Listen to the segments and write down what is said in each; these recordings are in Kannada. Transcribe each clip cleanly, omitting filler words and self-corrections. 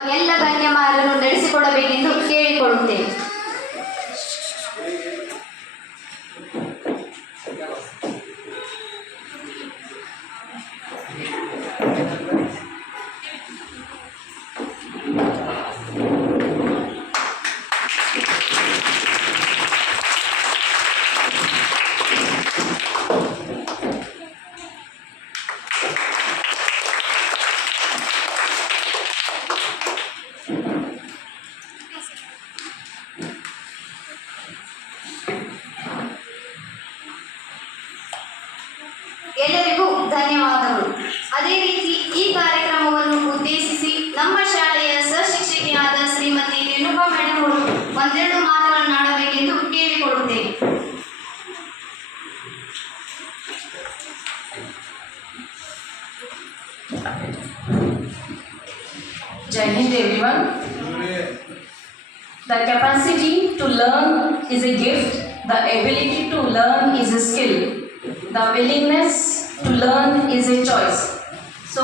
ಎಲ್ಲ ಗಣ್ಯಮಾರನ್ನು ನಡೆಸಿಕೊಡಬೇಕೆಂದು ಕೇಳಿಕೊಳ್ಳುತ್ತೇನೆ. ಎಲ್ಲರಿಗೂ ಧನ್ಯವಾದಗಳು. ಅದೇ ರೀತಿ ಈ ಕಾರ್ಯಕ್ರಮವನ್ನು ಉದ್ದೇಶಿಸಿ ನಮ್ಮ ಶಾಲೆಯ ಸಹಶಿಕ್ಷಕಿಯಾದ ಶ್ರೀಮತಿ ರೇಣುಕಾ ಮೇಡಮ್ ಅವರು ಒಂದೆರಡು ಮಾತುಗಳನ್ನಾಡಬೇಕೆಂದು ಕೇಳಿಕೊಳ್ಳುತ್ತೇನೆ. Jai Hind everyone. The capacity to learn is a gift. The ability to learn is a skill. The willingness to learn is a choice. So,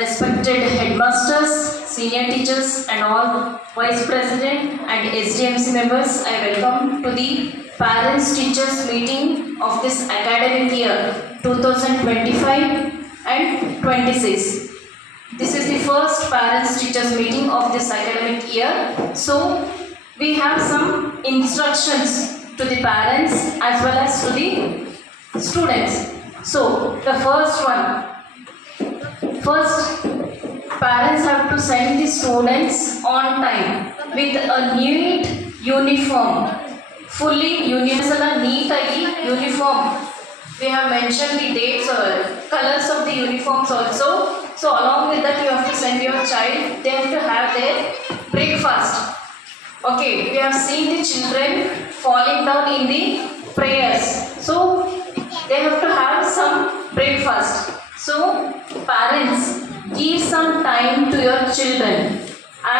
respected headmasters, senior teachers and all vice president and SDMC members, I welcome to the parents teachers meeting of this academic year 2025 and 26. This is the first parents teachers meeting of this academic year. So, we have some instructions to the parents as well as to the students. So, the first one, parents have to send the students on time with a neat uniform, fully universal neat uniform. We have mentioned the dates or colors of the uniforms also. So along with that you have to send your child, they have to have their breakfast. Okay, we have seen the children falling down in the prayers. So they have to have some breakfast. So parents, give some time to your children.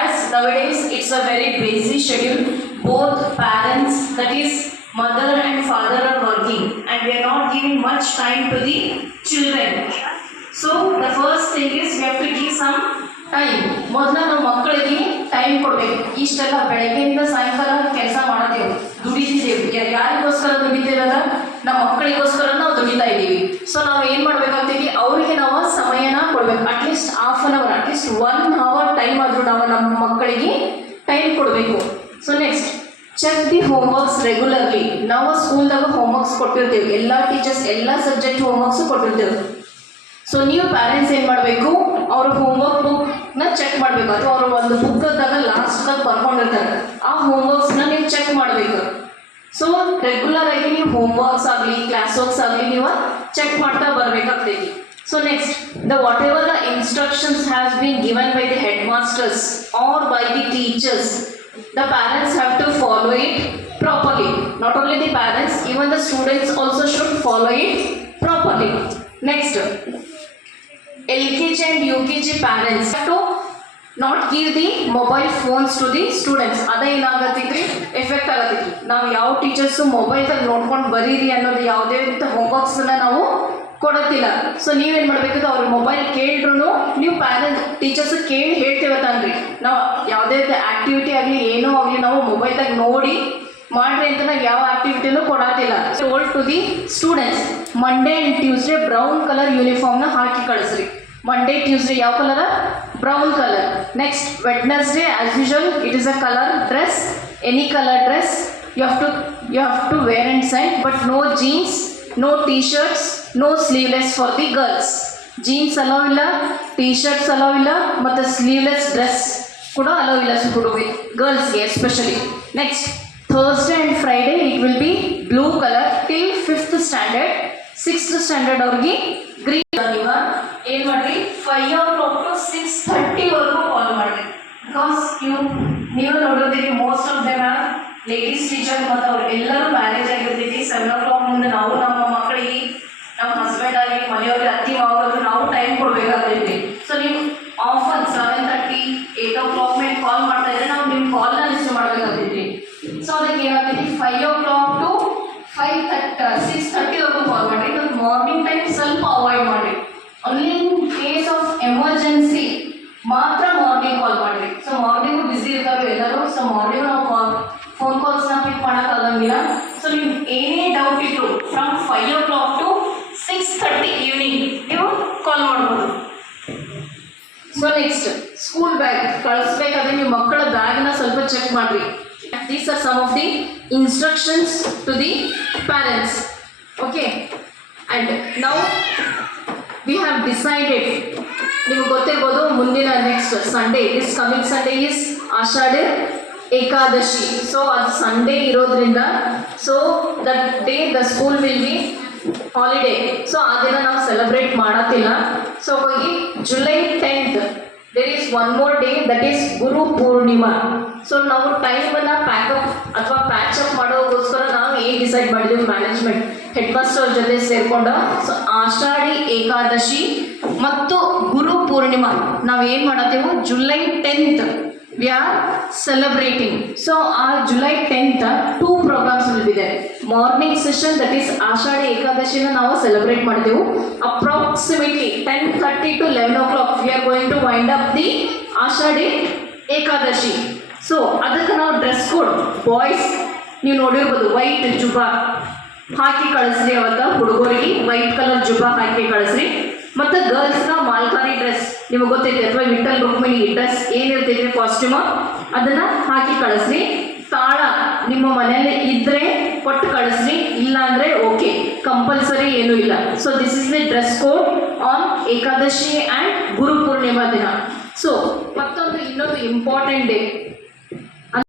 As nowadays it's a very busy schedule. Both parents, that is mother and father, are working and we are not giving much time to the children. So the first thing is we have to give some time. ಮೊದಲ ನಾವು ಮಕ್ಕಳಿಗೆ ಟೈಮ್ ಕೊಡಬೇಕು. ಇಷ್ಟೆಲ್ಲ ಬೆಳಗ್ಗೆಯಿಂದ ಸಾಯಂಕಾಲ ಕೆಲಸ ಮಾಡತ್ತೇವೆ, ದುಡಿತಿದ್ದೇವೆ. ಯಾರಿಗೋಸ್ಕರ ದುಡಿತಿರೋದ? ನಮ್ಮ ಮಕ್ಕಳಿಗೋಸ್ಕರ ನಾವು ದುಡಿತಾ ಇದ್ದೀವಿ. ಸೊ ನಾವು ಏನು ಮಾಡ್ಬೇಕಾಗ್ತೈತಿ, ಅವರಿಗೆ ನಾವು ಸಮಯನ ಕೊಡಬೇಕು. At least half an hour, at least 1 hour time ಆದರೂ ನಾವು ನಮ್ಮ ಮಕ್ಕಳಿಗೆ ಟೈಮ್ ಕೊಡಬೇಕು. So next, check the homeworks regularly. ನಾವು ಸ್ಕೂಲ್ದಾಗ ಹೋಮ್ವರ್ಕ್ಸ್ ಕೊಟ್ಟಿರ್ತೇವೆ, ಎಲ್ಲ ಟೀಚರ್ಸ್ ಎಲ್ಲ ಸಬ್ಜೆಕ್ಟ್ ಹೋಮ್ವರ್ಕ್ಸ್ ಕೊಟ್ಟಿರ್ತೇವೆ. ಸೊ ನೀವು ಪ್ಯಾರೆಂಟ್ಸ್ ಏನು ಮಾಡಬೇಕು, ಅವ್ರ ಹೋಮ್ವರ್ಕ್ ಬುಕ್ನ ಚೆಕ್ ಮಾಡಬೇಕು. ಅಥವಾ ಅವರು ಒಂದು ಬುಕ್ದಾಗ ಲಾಸ್ಟ್ದಾಗ ಬರ್ಕೊಂಡಿರ್ತಾರೆ, ಆ ಹೋಮ್ವರ್ಕ್ಸ್ನ ನೀವು ಚೆಕ್ ಮಾಡಬೇಕು. ಸೊ ರೆಗ್ಯುಲರ್ ಆಗಿ ನೀವು ಹೋಮ್ವರ್ಕ್ಸ್ ಆಗಲಿ ಕ್ಲಾಸ್ ವರ್ಕ್ಸ್ ಆಗಲಿ ನೀವು ಚೆಕ್ ಮಾಡ್ತಾ ಬರಬೇಕಾಗ್ತೈತಿ. So next, whatever the instructions has been given by the head masters or by the teachers, the parents have to follow it properly. Not only the parents, even the students also should follow it properly. Next, LKG and UKG parents have to not give the mobile phones to the students. ಅದ ಏನಾಗತ್ತೈತ್ರಿ, ಎಫೆಕ್ಟ್ ಆಗತ್ತೈತಿ. ನಾವು ಯಾವ ಟೀಚರ್ಸು ಮೊಬೈಲ್ದಾಗ ನೋಡ್ಕೊಂಡು ಬರೀರಿ ಅನ್ನೋದು ಯಾವುದೇ ಹೋಮ್ವರ್ಕ್ಸನ್ನ ನಾವು ಕೊಡತ್ತಿಲ್ಲ. ಸೊ ನೀವೇನು ಮಾಡಬೇಕು, ಅವ್ರ ಮೊಬೈಲ್ ಕೇಳಿದ್ರು ನೀವು ಪ್ಯಾರೆಂಟ್ಸ್ ಟೀಚರ್ಸ್ ಕೇಳಿ ಹೇಳ್ತೇವತ್ತನ್ರಿ. ನಾವು ಯಾವುದೇ ಆ್ಯಕ್ಟಿವಿಟಿ ಆಗಲಿ ಏನೋ ಆಗಲಿ ನಾವು ಮೊಬೈಲ್ದಾಗ ನೋಡಿ ಮಾಡ್ರಿ ಅಂತ ನಾವು ಯಾವ ಆ್ಯಕ್ಟಿವಿಟಿನೂ ಕೊಡತ್ತಿಲ್ಲ. Told to the students, Monday and Tuesday brown colour ಯೂನಿಫಾರ್ಮ್ನ ಹಾಕಿ ಕಳಿಸ್ರಿ. ಮಂಡೇ ಟ್ಯೂಸ್ಡೇ ಯಾವ ಕಲರ್? Brown colour. Next, Wednesday as usual it is a colour dress, any colour dress you have to wear and send, but no jeans, no T shirts, no sleeveless for the girls. Jeans allow ಇಲ್ಲ, ಟೀ ಶರ್ಟ್ಸ್ ಅಲೋ ಇಲ್ಲ, ಮತ್ತು ಸ್ಲೀವ್ಲೆಸ್ ಡ್ರೆಸ್ ಕೂಡ ಅಲೋ ಇಲ್ಲ ಹುಡುಗಿ ಗರ್ಲ್ಸ್ಗೆ especially. Next, Thursday and Friday it will be blue colour till 5th standard. 6th standard ಅವ್ರಿಗೆ ಗ್ರೀನ್. ನೀವು ಏನು ಮಾಡಿರಿ, 5 o'clock to 6:30 ಕಾಲ್ ಮಾಡಿರಿ. ಬಿಕಾಸ್ ನೀವು ನೋಡಿರ್ತೀರಿ most of them are ladies teacher, ಮತ್ತು ಅವ್ರು ಎಲ್ಲರೂ ಮ್ಯಾರೇಜ್ ಆಗಿರ್ತೈತಿ. 7 o'clock ಮುಂದೆ ನಾವು ನಮ್ಮ ಮಕ್ಕಳಿಗೆ, ನಮ್ಮ ಹಸ್ಬೆಂಡ್ ಆಗಲಿ ಮನೆಯವ್ರಿಗೆ ಅತ್ತಿ ಮಾವಾಗಲು ನಾವು ಟೈಮ್ ಕೊಡಬೇಕಾಗ್ತೈತಿ. ಸೊ ನೀವು ಆಫನ್ 7:30, 8 o'clock ಮೇಲೆ ಕಾಲ್ ಮಾಡ್ತಾ ಇದ್ರೆ ನಾವು ನಿಮ್ಮ ಕಾಲ್ನ ರಿಸೀವ್ ಮಾಡಬೇಕಾಗ್ತೈತಿ. ಸೊ ಅದಕ್ಕೆ ಏನಾಗ್ತೈತಿ, 5 o'clock to 6:30 ಕಾಲ್ ಮಾಡಿ. ಮತ್ತು ಮಾರ್ನಿಂಗ್ ಟೈಮ್ ಸ್ವಲ್ಪ ಅವಾಯ್ಡ್ ಮಾಡಿ. Only in case of emergency ಮಾತ್ರ ಮಾರ್ನಿಂಗ್ ಮಾರ್ನಿಂಗ್ ಕಾಲ್ ಮಾಡಿರಿ. ಸೊ ಮಾರ್ನಿಂಗು ಬಿಸಿ ಇರ್ತಾರೆ ಎಲ್ಲರೂ. ಸೊ ಮಾರ್ನಿಂಗ್ ನಾವು ಫೋನ್ ಕಾಲ್ಸ್ನ ಪಿಕ್ ಮಾಡೋಕ್ಕಾಗಂಗಿಲ್ಲ. ಸೊ ನಿಮ್ಗೆ ಏನೇ ಡೌಟ್ ಇತ್ತು ಫ್ರಮ್ 5 o'clock to 6:30 ಈವ್ನಿಂಗ್ ನೀವು ಕಾಲ್ ಮಾಡ್ಬೋದು. ಸೊ ನೆಕ್ಸ್ಟ್ ಸ್ಕೂಲ್ ಬ್ಯಾಗ್ ಕಳಿಸ್ಬೇಕಾದ್ರೆ ನೀವು ಮಕ್ಕಳ ಬ್ಯಾಗ್ನ ಸ್ವಲ್ಪ ಚೆಕ್ ಮಾಡಿರಿ. These are some of the instructions to the parents. Okay, and now we have decided, ನಿಮಗೆ ಗೊತ್ತಿರ್ಬೋದು ಮುಂದಿನ next Sunday, this coming Sunday is Ashadha Ekadashi. So ಅದು ಸಂಡೇ ಇರೋದ್ರಿಂದ so that day the school will be holiday. So ಆ ದಿನ ನಾವು ಸೆಲೆಬ್ರೇಟ್ ಮಾಡತ್ತಿಲ್ಲ. ಸೊ ಹೋಗಿ July 10th there is one more day, that is Guru Purnima. So ನಾವು ಟೈಮನ್ನು ಪ್ಯಾಕಪ್ ಅಥವಾ ಪ್ಯಾಚಪ್ ಮಾಡೋಕ್ಕೋಸ್ಕರ ನಾವು ಏನು ಡಿಸೈಡ್ ಮಾಡಿದ್ದೀವಿ ಮ್ಯಾನೇಜ್ಮೆಂಟ್ ಹೆಡ್ ಮಾಸ್ಟರ್ ಜೊತೆ ಸೇರಿಕೊಂಡು, ಸೊ ಆಷಾಢಿ ಏಕಾದಶಿ ಮತ್ತು ಗುರು ಪೂರ್ಣಿಮಾ ನಾವು ಏನು ಮಾಡತ್ತೀವಿ July 10th we are celebrating. So our July 10th 2 programs will be there. Morning session, that is Ashadhi ಏಕಾದಶಿನ ನಾವು ಸೆಲೆಬ್ರೇಟ್ ಮಾಡಿದೆವು. Approximately 10:30 to 11 o'clock we are going to wind up the Ashadhi Ekadashi. So ಅದಕ್ಕೆ ನಾವು ಡ್ರೆಸ್ ಕೋಡ್, ಬಾಯ್ಸ್ ನೀವು ನೋಡಿರ್ಬೋದು ವೈಟ್ ಜುಬ್ಬಾ ಹಾಕಿ ಕಳಿಸ್ರಿ. ಅವತ್ತು ಹುಡುಗರಿಗೆ ವೈಟ್ ಕಲರ್ ಜುಬ್ಬಾ ಹಾಕಿ ಕಳಿಸ್ರಿ. ಮತ್ತು ಗರ್ಲ್ಸ್ನ ಮಾಲ್ಕಾರಿ ಡ್ರೆಸ್ ನಿಮಗೆ ಗೊತ್ತೈತೆ, ಅಥವಾ ವಿಠಲ್ ರುಕ್ಮಿಣಿ ಡ್ರೆಸ್ ಏನಿರ್ತೈತೆ ಕಾಸ್ಟ್ಯೂಮ ಅದನ್ನು ಹಾಕಿ ಕಳಿಸ್ರಿ. ತಾಳ ನಿಮ್ಮ ಮನೆಯಲ್ಲಿ ಇದ್ದರೆ ಕೊಟ್ಟು ಕಳಿಸ್ರಿ, ಇಲ್ಲ ಅಂದರೆ ಓಕೆ, ಕಂಪಲ್ಸರಿ ಏನೂ ಇಲ್ಲ. So this is the dress code on Ekadashi and Guru Purnima ದಿನ. ಸೊ ಮತ್ತೊಂದು ಇನ್ನೊಂದು ಇಂಪಾರ್ಟೆಂಟ್ ಡೇ